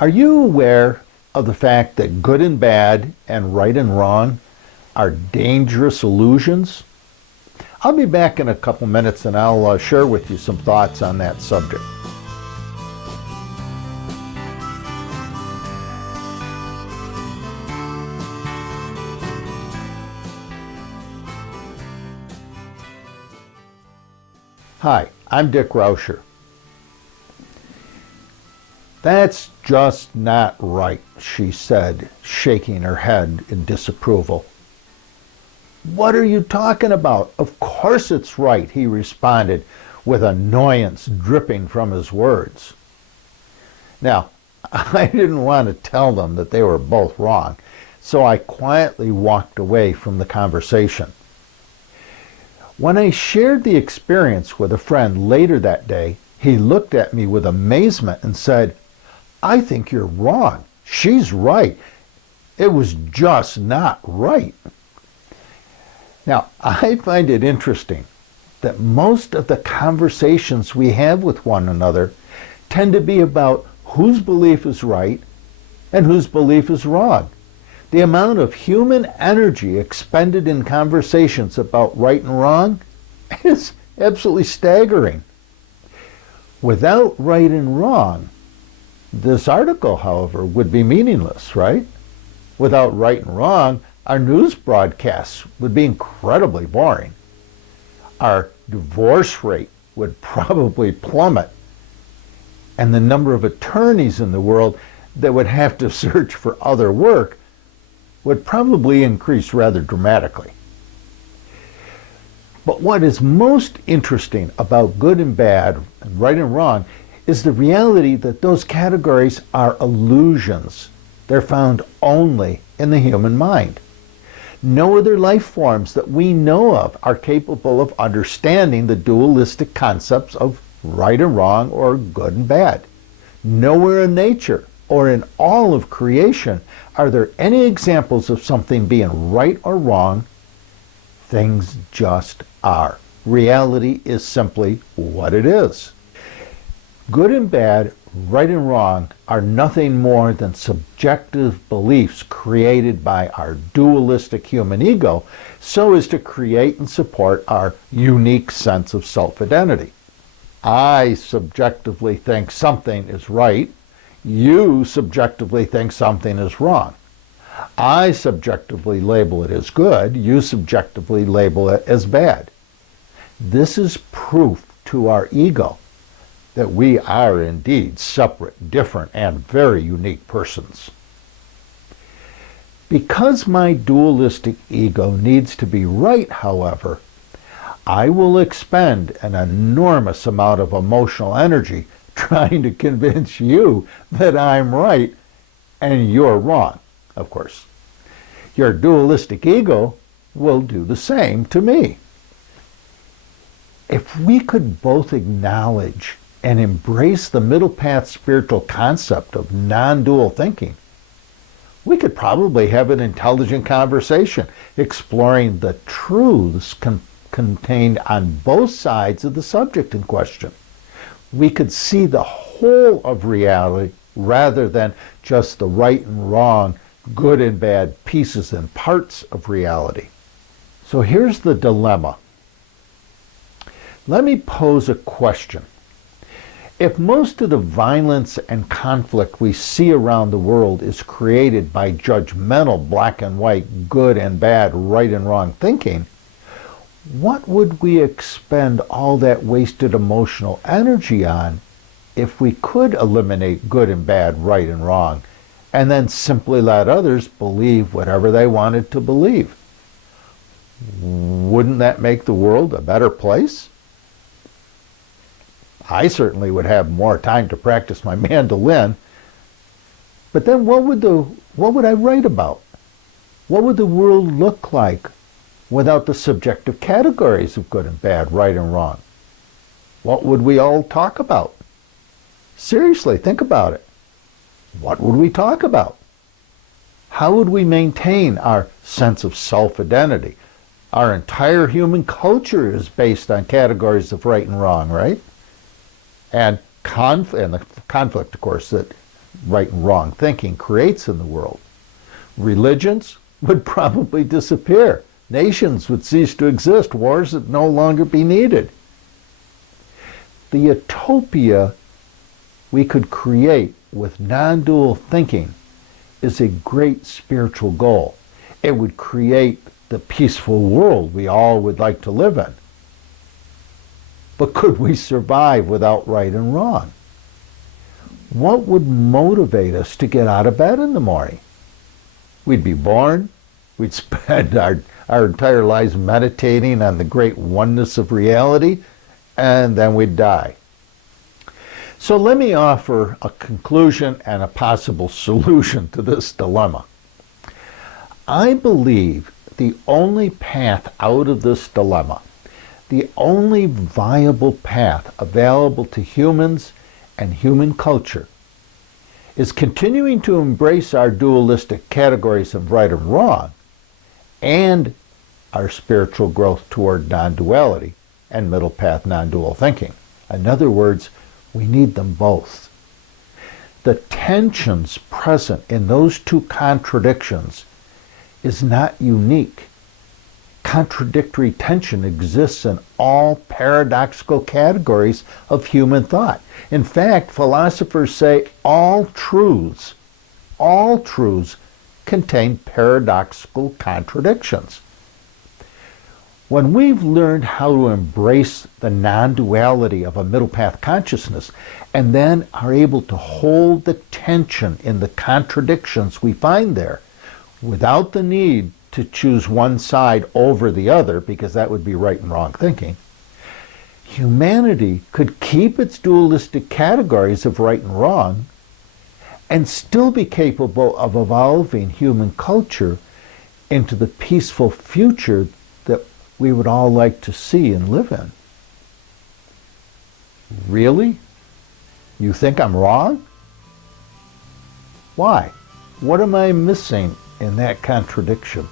Are you aware of the fact that good and bad and right and wrong are dangerous illusions? I'll be back in a couple minutes and I'll share with you some thoughts on that subject. Hi, I'm Dick Rauscher. That's just not right, she said, shaking her head in disapproval. What are you talking about? Of course it's right, he responded, with annoyance dripping from his words. Now, I didn't want to tell them that they were both wrong, so I quietly walked away from the conversation. When I shared the experience with a friend later that day, he looked at me with amazement and said, "I think you're wrong. She's right. It was just not right." Now, I find it interesting that most of the conversations we have with one another tend to be about whose belief is right and whose belief is wrong. The amount of human energy expended in conversations about right and wrong is absolutely staggering. Without right and wrong, this article, however, would be meaningless, right? Without right and wrong, our news broadcasts would be incredibly boring. Our divorce rate would probably plummet, and the number of attorneys in the world that would have to search for other work would probably increase rather dramatically. But what is most interesting about good and bad, and right and wrong, is the reality that those categories are illusions. They're found only in the human mind. No other life forms that we know of are capable of understanding the dualistic concepts of right and wrong or good and bad. Nowhere in nature or in all of creation are there any examples of something being right or wrong. Things just are. Reality is simply what it is. Good and bad, right and wrong, are nothing more than subjective beliefs created by our dualistic human ego so as to create and support our unique sense of self-identity. I subjectively think something is right. You subjectively think something is wrong. I subjectively label it as good. You subjectively label it as bad. This is proof to our ego that we are indeed separate, different, and very unique persons. Because my dualistic ego needs to be right, however, I will expend an enormous amount of emotional energy trying to convince you that I'm right and you're wrong, of course. Your dualistic ego will do the same to me. If we could both acknowledge and embrace the middle path spiritual concept of non-dual thinking, we could probably have an intelligent conversation exploring the truths contained on both sides of the subject in question. We could see the whole of reality rather than just the right and wrong, good and bad pieces and parts of reality. So here's the dilemma. Let me pose a question. If most of the violence and conflict we see around the world is created by judgmental black and white, good and bad, right and wrong thinking, what would we expend all that wasted emotional energy on if we could eliminate good and bad, right and wrong, and then simply let others believe whatever they wanted to believe? Wouldn't that make the world a better place? I certainly would have more time to practice my mandolin, but then what would I write about? What would the world look like without the subjective categories of good and bad, right and wrong? What would we all talk about? Seriously, think about it. What would we talk about? How would we maintain our sense of self-identity? Our entire human culture is based on categories of right and wrong, right? And the conflict, of course, that right and wrong thinking creates in the world, religions would probably disappear. Nations would cease to exist. Wars would no longer be needed. The utopia we could create with non-dual thinking is a great spiritual goal. It would create the peaceful world we all would like to live in. But could we survive without right and wrong? What would motivate us to get out of bed in the morning? We'd be born, we'd spend our entire lives meditating on the great oneness of reality, and then we'd die. So let me offer a conclusion and a possible solution to this dilemma. I believe the only path out of this dilemma, the only viable path available to humans and human culture, is continuing to embrace our dualistic categories of right and wrong and our spiritual growth toward non-duality and middle path non-dual thinking. In other words, we need them both. The tensions present in those two contradictions is not unique. Contradictory tension exists in all paradoxical categories of human thought. In fact, philosophers say all truths contain paradoxical contradictions. When we've learned how to embrace the non-duality of a middle path consciousness and then are able to hold the tension in the contradictions we find there without the need to choose one side over the other, because that would be right and wrong thinking, humanity could keep its dualistic categories of right and wrong and still be capable of evolving human culture into the peaceful future that we would all like to see and live in. Really? You think I'm wrong? Why? What am I missing in that contradiction?